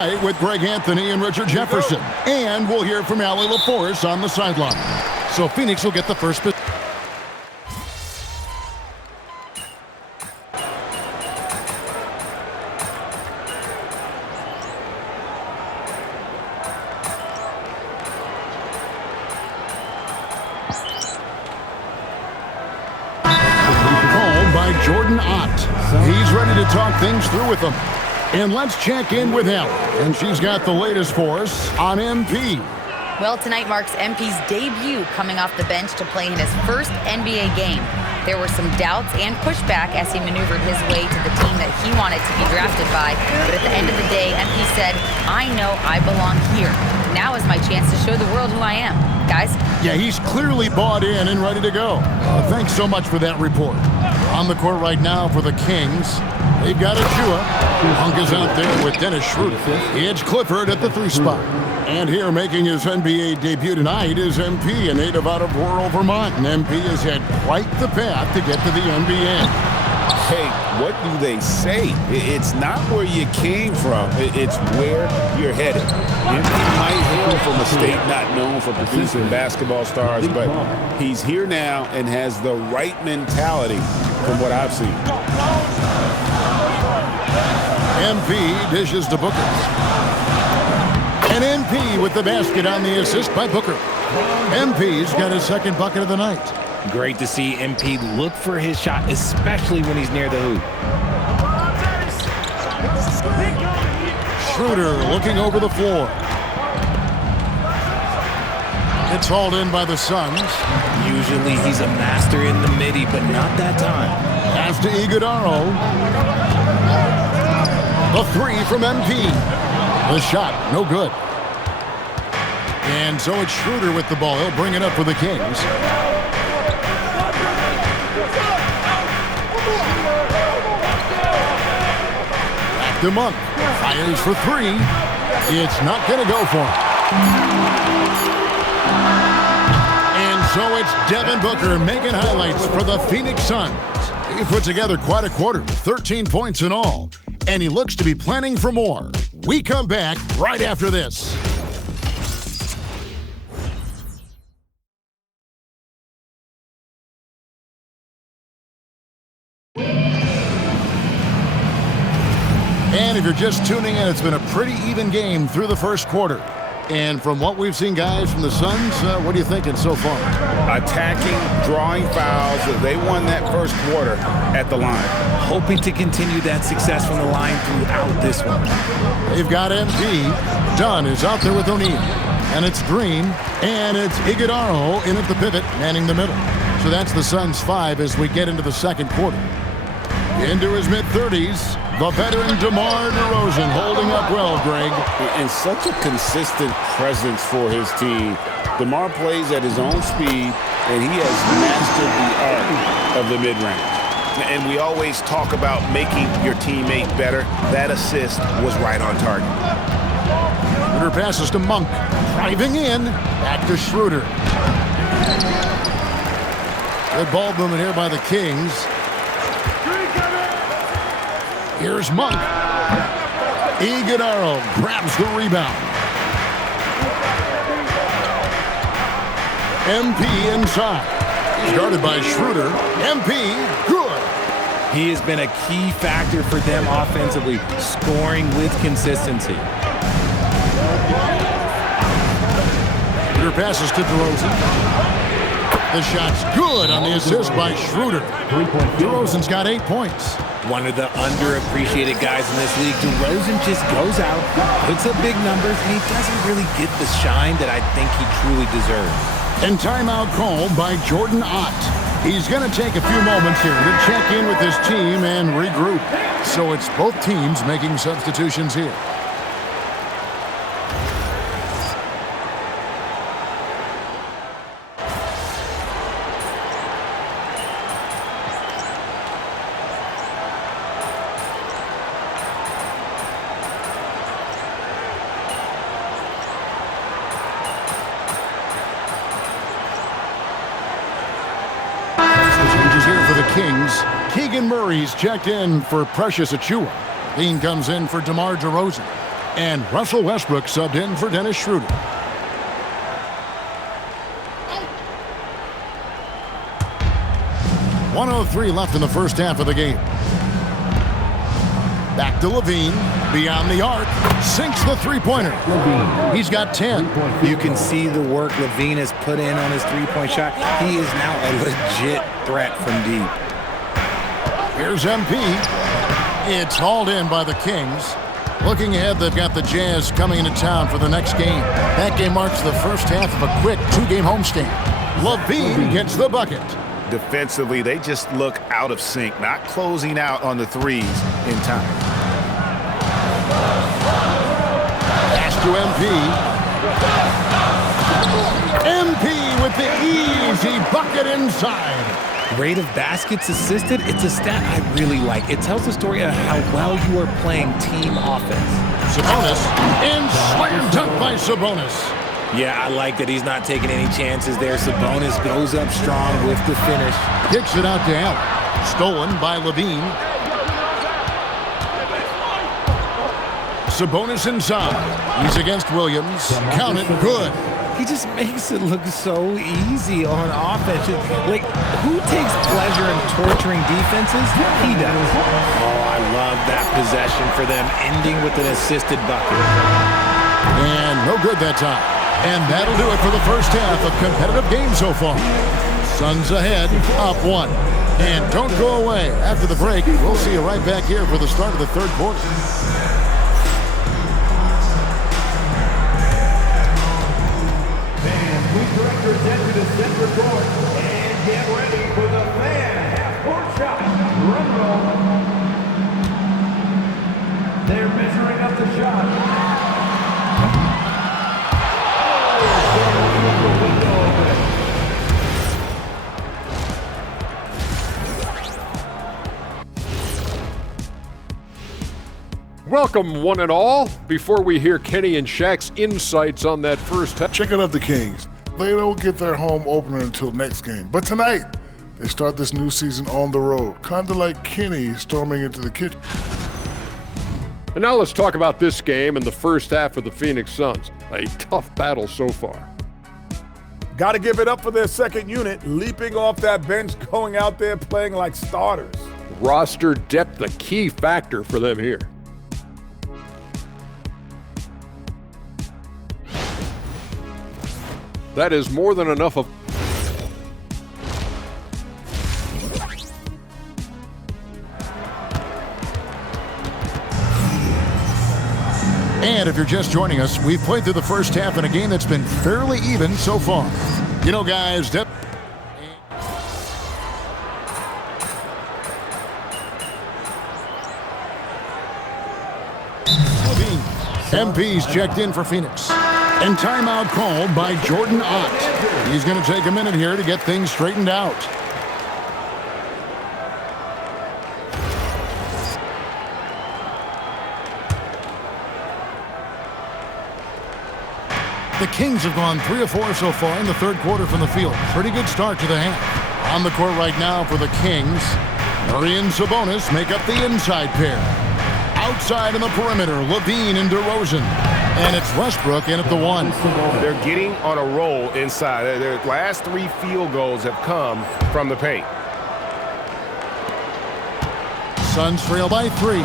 With Greg Anthony and Richard Jefferson. And we'll hear from Allie LaForce on the sideline. So Phoenix will get the first position. Called by Jordan Ott. He's ready to talk things through with them. And let's check in with Allie. And she's got the latest for us on MP. Well, tonight marks MP's debut coming off the bench to play in his first NBA game. There were some doubts and pushback as he maneuvered his way to the team that he wanted to be drafted by. But at the end of the day, MP said, "I know I belong here. Now is my chance to show the world who I am." Guys? Yeah, he's clearly bought in and ready to go. Thanks so much for that report. On the court right now for the Kings, they've got Achua. Hunk is out there with Dennis Schroeder. It's Clifford at the 3 spot. And here making his NBA debut tonight is MP, a native out of rural Vermont. And MP has had quite the path to get to the NBA. Hey, what do they say? It's not where you came from. It's where you're headed. MP might hail from a state not known for producing basketball stars, but he's here now and has the right mentality from what I've seen. MP dishes to Booker. And MP with the basket on the assist by Booker. MP's got his second bucket of the night. Great to see MP look for his shot, especially when he's near the hoop. Schroeder looking over the floor. It's hauled in by the Suns. Usually he's a master in the midi, but not that time. Pass to Iguodaro. The 3 from MP. The shot, no good. And so it's Schroeder with the ball. He'll bring it up for the Kings. Back to Monk. Fires for 3. It's not going to go for him. And so it's Devin Booker making highlights for the Phoenix Suns. He put together quite a quarter, 13 points in all. And he looks to be planning for more. We come back right after this. And if you're just tuning in, it's been a pretty even game through the first quarter. And from what we've seen, guys, from the Suns, what are you thinking so far? Attacking, drawing fouls. They won that first quarter at the line. Hoping to continue that success from the line throughout this one. They've got MP. Dunn is out there with O'Neal. And it's Green. And it's Iguodaro in at the pivot, manning the middle. So that's the Suns' 5 as we get into the second quarter. Into his mid-30s, the veteran DeMar DeRozan holding up well, Greg. And such a consistent presence for his team. DeMar plays at his own speed, and he has mastered the art of the mid-range. And we always talk about making your teammate better. That assist was right on target. Schroeder passes to Monk. Driving in. Back to Schroeder. Good ball movement here by the Kings. Here's Monk. Iguodaro grabs the rebound. MP inside. He's guarded by Schroeder. MP, good. He has been a key factor for them offensively, scoring with consistency. Schroeder passes to DeRozan. The shot's good on the assist by Schroeder. DeRozan's got 8 points. One of the underappreciated guys in this league. DeRozan just goes out, puts up big numbers, and he doesn't really get the shine that I think he truly deserves. And timeout called by Jordan Ott. He's going to take a few moments here to check in with his team and regroup. So it's both teams making substitutions here. Here for the Kings. Keegan Murray's checked in for Precious Achua. Dean comes in for DeMar DeRozan. And Russell Westbrook subbed in for Dennis Schroeder. .103 left in the first half of the game. Back to Levine, beyond the arc, sinks the three-pointer. He's got 10. You can see the work Levine has put in on his three-point shot. He is now a legit threat from deep. Here's MP. It's hauled in by the Kings. Looking ahead, they've got the Jazz coming into town for the next game. That game marks the first half of a quick two-game homestand. Levine gets the bucket. Defensively, they just look out of sync, not closing out on the threes in time. Pass to MP. MP with the easy bucket inside. Rate of baskets assisted, it's a stat I really like. It tells the story of how well you are playing team offense. Sabonis, and slam dunk by Sabonis. Yeah, I like that he's not taking any chances there. Sabonis goes up strong with the finish. Kicks it out to Allen. Stolen by Levine. Sabonis inside. He's against Williams. Count it. Good. He just makes it look so easy on offense. Like, who takes pleasure in torturing defenses? He does. Oh, I love that possession for them, ending with an assisted bucket. And no good that time. And that'll do it for the first half of competitive game so far. Suns ahead, up 1. And don't go away. After the break, we'll see you right back here for the start of the third quarter. Directors enter the center court and get ready for the fan half-court shot. Drum roll. They're measuring up the shot. Welcome, one and all. Before we hear Kenny and Shaq's insights on that first half. Checking out the Kings. They don't get their home opener until next game. But tonight, they start this new season on the road. Kind of like Kenny storming into the kitchen. And now let's talk about this game and the first half of the Phoenix Suns. A tough battle so far. Got to give it up for their second unit, leaping off that bench, going out there playing like starters. Roster depth, a key factor for them here. That is more than enough of... And if you're just joining us, we've played through the first half in a game that's been fairly even so far. You know, guys, MP's checked in for Phoenix. And timeout called by Jordan Ott. He's going to take a minute here to get things straightened out. The Kings have gone 3 of 4 so far in the third quarter from the field. Pretty good start to the half. On the court right now for the Kings, Murray and Sabonis make up the inside pair. Outside in the perimeter, Levine and DeRozan. And it's Westbrook in at the 1. They're getting on a roll inside. Their last 3 field goals have come from the paint. Suns trail by 3.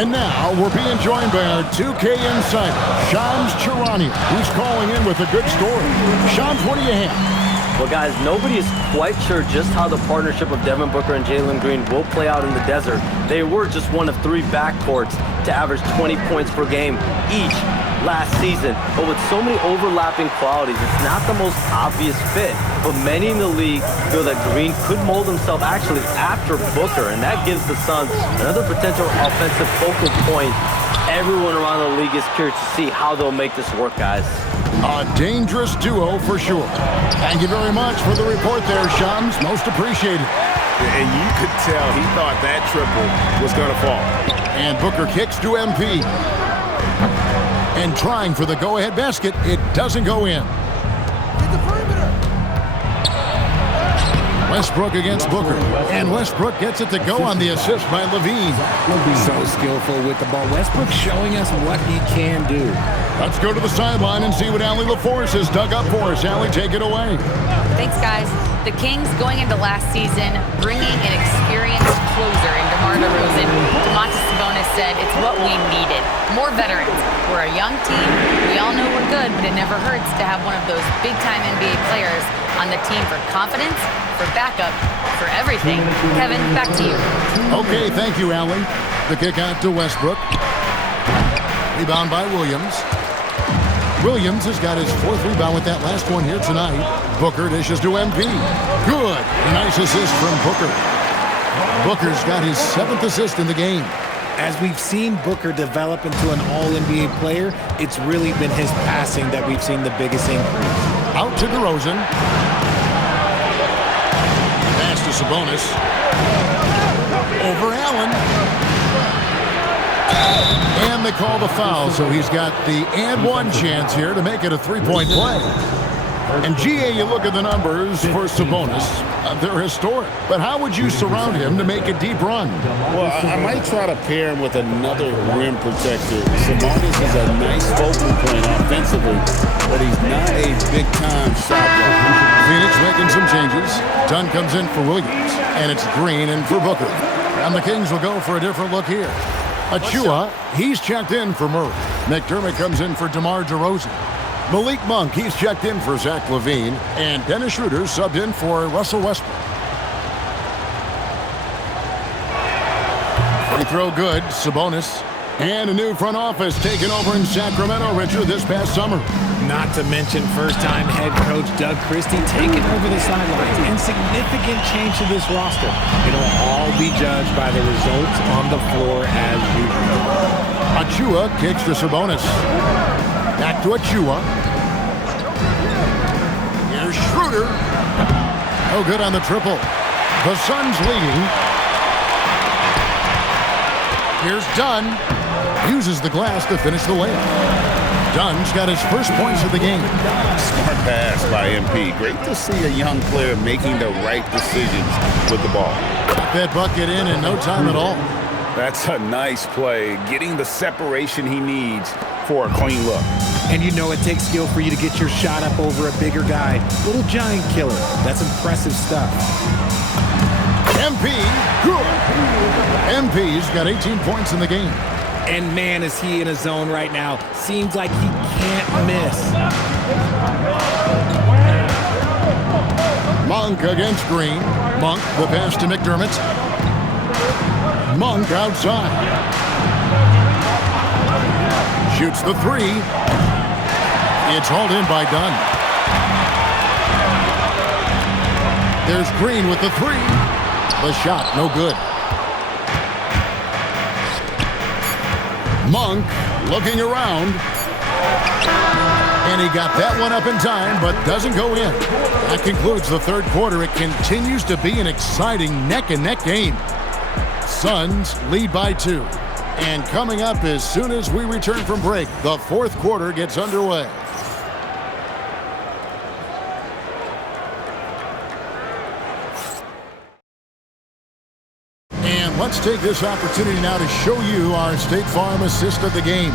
And now we're being joined by our 2K insider, Shams Charania, who's calling in with a good story. Shams, what do you have? Well, guys, nobody is quite sure just how the partnership of Devin Booker and Jalen Green will play out in the desert. They were just one of 3 backcourts to average 20 points per game each last season. But with so many overlapping qualities, it's not the most obvious fit. But many in the league feel that Green could mold himself actually after Booker, and that gives the Suns another potential offensive focal point. Everyone around the league is curious to see how they'll make this work, guys. A dangerous duo for sure. Thank you very much for the report there, Shams. Most appreciated. And you could tell he thought that triple was going to fall. And Booker kicks to MP. And trying for the go-ahead basket, it doesn't go in. Westbrook against Booker. And Westbrook gets it to go on the assist by Levine. So skillful with the ball. Westbrook showing us what he can do. Let's go to the sideline and see what Allie LaForce has dug up for us. Allie, take it away. Thanks, guys. The Kings going into last season, bringing an experienced closer in DeMar DeRozan. Domantas Sabonis said it's what we needed. More veterans. We're a young team. We all know we're good, but it never hurts to have one of those big-time NBA players on the team for confidence, for backup, for everything. Kevin, back to you. Okay, thank you, Allie. The kick out to Westbrook. Rebound by Williams. Williams has got his 4th rebound with that last one here tonight. Booker dishes to MP. Good. Nice assist from Booker. Booker's got his 7th assist in the game. As we've seen Booker develop into an all-NBA player, it's really been his passing that we've seen the biggest increase. Out to DeRozan. Pass to Sabonis. Over Allen. And they call the foul, so he's got the and one chance here to make it a 3-point play. And GA, you look at the numbers for Sabonis. They're historic. But how would you surround him to make a deep run? Well, I might try to pair him with another rim protector. Sabonis is a nice focal point offensively, but he's not a big-time shot blocker. Phoenix making some changes. Dunn comes in for Williams, and it's Green in for Booker. And the Kings will go for a different look here. Achua, he's checked in for Murray. McDermott comes in for DeMar DeRozan. Malik Monk, he's checked in for Zach LaVine. And Dennis Schroeder subbed in for Russell Westbrook. Free throw good, Sabonis. And a new front office taken over in Sacramento, Richard, this past summer. Not to mention first-time head coach Doug Christie taking over the sidelines, and significant change to this roster. It'll all be judged by the results on the floor as usual. Achua kicks to Sabonis. Back to Achua. Here's Schroeder. Oh, good on the triple. The Suns leading. Here's Dunn. Uses the glass to finish the layup. Dunn's got his first points of the game. Smart pass by MP. Great to see a young player making the right decisions with the ball. Got that bucket in no time at all. That's a nice play. Getting the separation he needs for a clean look. And you know it takes skill for you to get your shot up over a bigger guy. Little giant killer. That's impressive stuff. MP, good. MP's got 18 points in the game. And man, is he in a zone right now. Seems like he can't miss. Monk against Green. Monk, the pass to McDermott. Monk outside. Shoots the 3. It's hauled in by Dunn. There's Green with the 3. The shot, no good. Monk looking around. And he got that one up in time, but doesn't go in. That concludes the third quarter. It continues to be an exciting neck-and-neck game. Suns lead by 2. And coming up as soon as we return from break, the fourth quarter gets underway. Let's take this opportunity now to show you our State Farm assist of the game.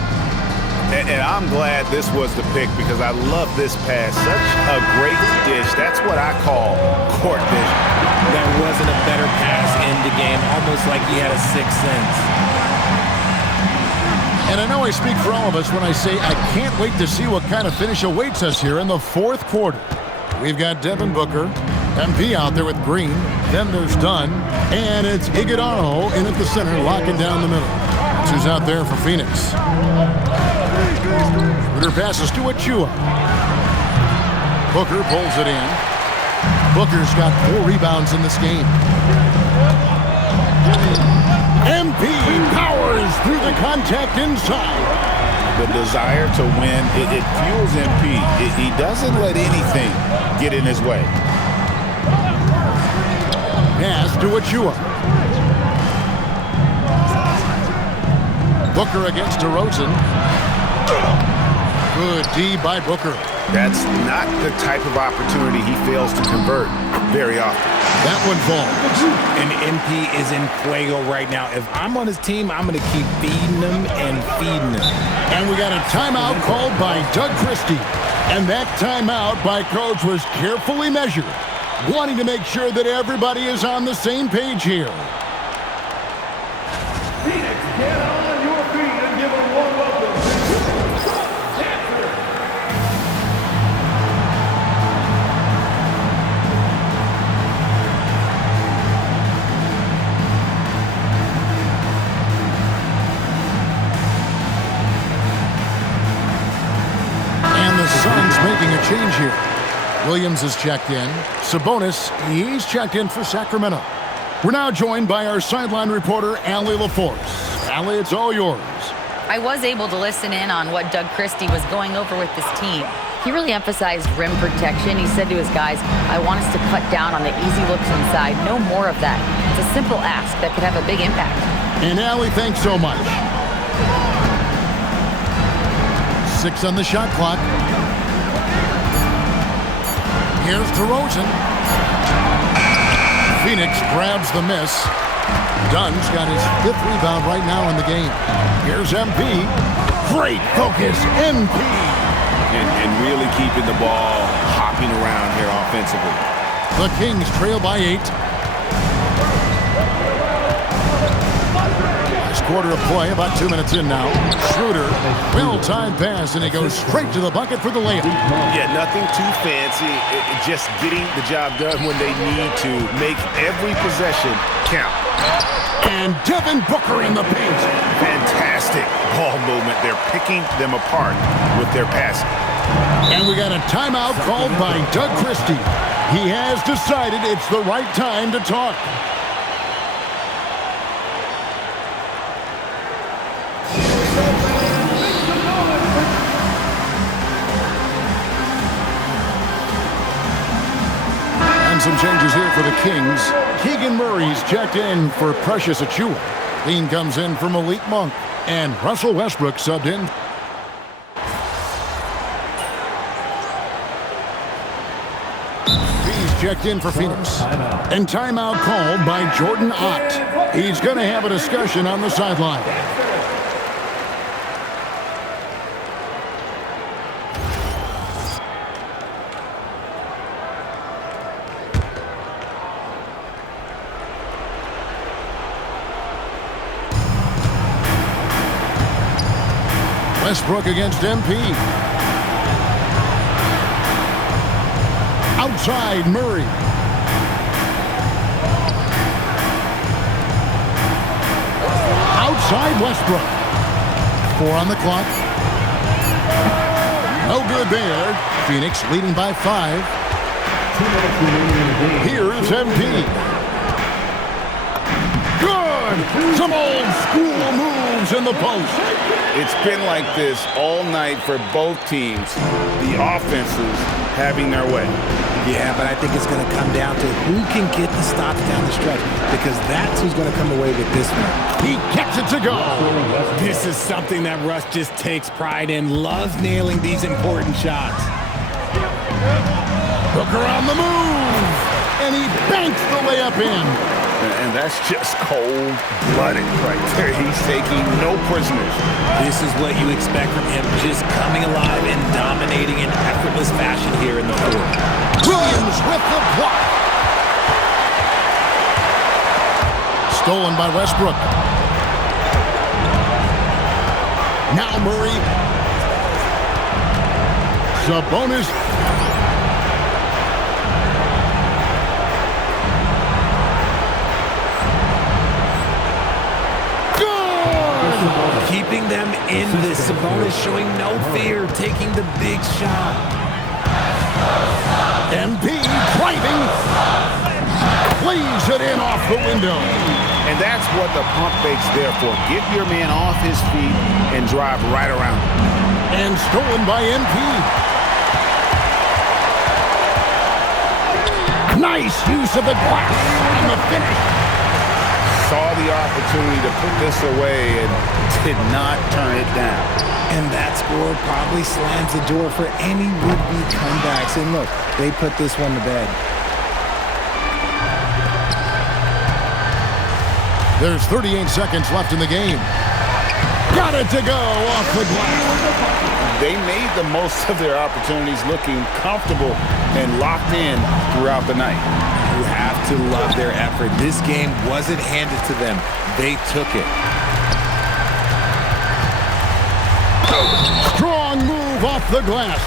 And I'm glad this was the pick because I love this pass. Such a great dish. That's what I call court vision. There wasn't a better pass in the game, almost like he had a sixth sense. And I know I speak for all of us when I say I can't wait to see what kind of finish awaits us here in the fourth quarter. We've got Devin Booker, MP out there with Green. Then there's Dunn. And it's Iguodala in at the center, locking down the middle. That's who's out there for Phoenix. Schroeder passes to Achua. Booker pulls it in. Booker's got 4 rebounds in this game. MP powers through the contact inside. The desire to win, it fuels MP. He doesn't let anything get in his way. Pass to Achua. Booker against DeRozan. Good D by Booker. That's not the type of opportunity he fails to convert. very often. That one falls. And MP is in fuego right now. If I'm on his team, I'm going to keep feeding him and feeding him. And we got a timeout called by Doug Christie. And that timeout by Coach was carefully measured, wanting to make sure that everybody is on the same page here. Phoenix, get on your feet and give a warm welcome to Dancer. And the Suns making a change here. Williams is checked in. Sabonis, he's checked in for Sacramento. We're now joined by our sideline reporter, Allie LaForce. Allie, it's all yours. I was able to listen in on what Doug Christie was going over with this team. He really emphasized rim protection. He said to his guys, I want us to cut down on the easy looks inside. No more of that. It's a simple ask that could have a big impact. And Allie, thanks so much. 6 on the shot clock. Here's DeRozan. Phoenix grabs the miss. Dunn's got his 5th rebound right now in the game. Here's MP. Great focus, MP. And really keeping the ball hopping around here offensively. The Kings trail by 8. Last quarter of play, about 2 minutes in now. Schroeder, well-timed pass, and he goes straight to the bucket for the layup. Yeah, nothing too fancy. Just getting the job done when they need to. Make every possession count. And Devin Booker in the paint. Fantastic ball movement. They're picking them apart with their passing. And we got a timeout called by Doug Christie. He has decided it's the right time to talk. And some changes here for the Kings. Keegan Murray's checked in for Precious Achiuwa. Lean comes in for Malik Monk. And Russell Westbrook subbed in. He's checked in for Phoenix. And timeout called by Jordan Ott. He's going to have a discussion on the sideline. Westbrook against MP. Outside Murray. Outside Westbrook. 4 on the clock. No good there. Phoenix leading by 5. Here's MP. Good! Some old school moves in the post. It's been like this all night for both teams. The offenses having their way. Yeah, but I think it's going to come down to who can get the stops down the stretch, because that's who's going to come away with this one. He gets it to go. This is something that Russ just takes pride in. Loves nailing these important shots. Booker on the move. And he banks the layup in. And that's just cold-blooded right there. He's taking no prisoners. This is what you expect from him, just coming alive and dominating in effortless fashion here in the fourth. Williams with the block. Stolen by Westbrook. Now Murray. Sabonis. Keeping them in this. Sabonis showing no fear, taking the big shot. MP driving. Plays it in off the window. And that's what the pump fake's there for. Get your man off his feet and drive right around him. And stolen by MP. Nice use of the glass on the finish. Saw the opportunity to put this away and did not turn it down. And that score probably slams the door for any would-be comebacks. And look, they put this one to bed. There's 38 seconds left in the game. Got it to go off the glass. They made the most of their opportunities, looking comfortable and locked in throughout the night. You have to love their effort. This game wasn't handed to them. They took it. Strong move off the glass.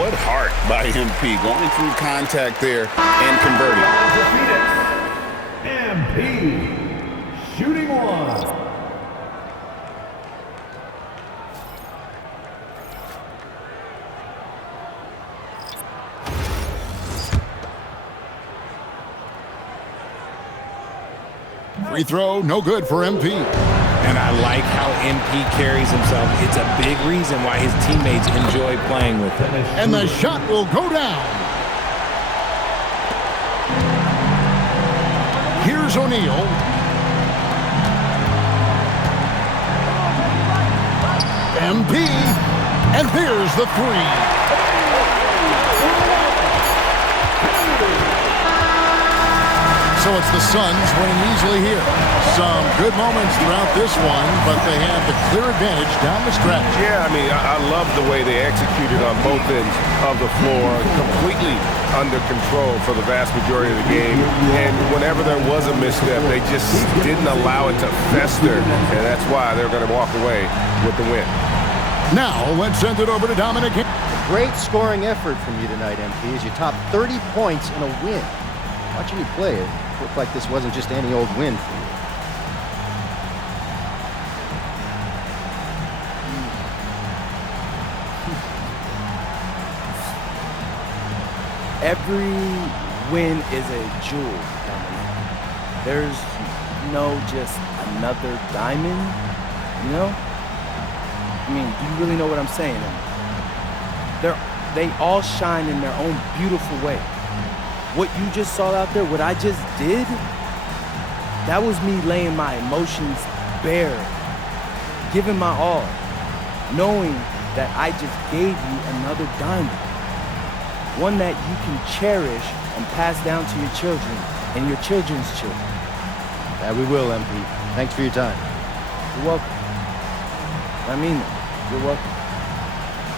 What heart by MP, going through contact there and converting. MP, shooting one. Free throw, no good for MP. And I like how MP carries himself. It's a big reason why his teammates enjoy playing with him. And the shot will go down. Here's O'Neal. MP. And there's the three. So it's the Suns winning easily here. Some good moments throughout this one, but they have the clear advantage down the stretch. Yeah, I mean, I love the way they executed on both ends of the floor, completely under control for the vast majority of the game. And whenever there was a misstep, they just didn't allow it to fester, and that's why they're going to walk away with the win. Now, let's send it over to Dominic. Great scoring effort from you tonight, MP, as you topped 30 points in a win. Watching you play, it looked like this wasn't just any old win for you. Every win is a jewel, Dominic. There's no just another diamond, you know? I mean, do you really know what I'm saying? They all shine in their own beautiful way. What you just saw out there, what I just did, that was me laying my emotions bare, giving my all, knowing that I just gave you another diamond, one that you can cherish and pass down to your children and your children's children. Yeah, we will, MP. Thanks for your time. You're welcome. I mean it. You're welcome.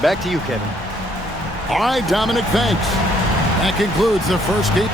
Back to you, Kevin. All right, Dominic, thanks. That concludes the first game.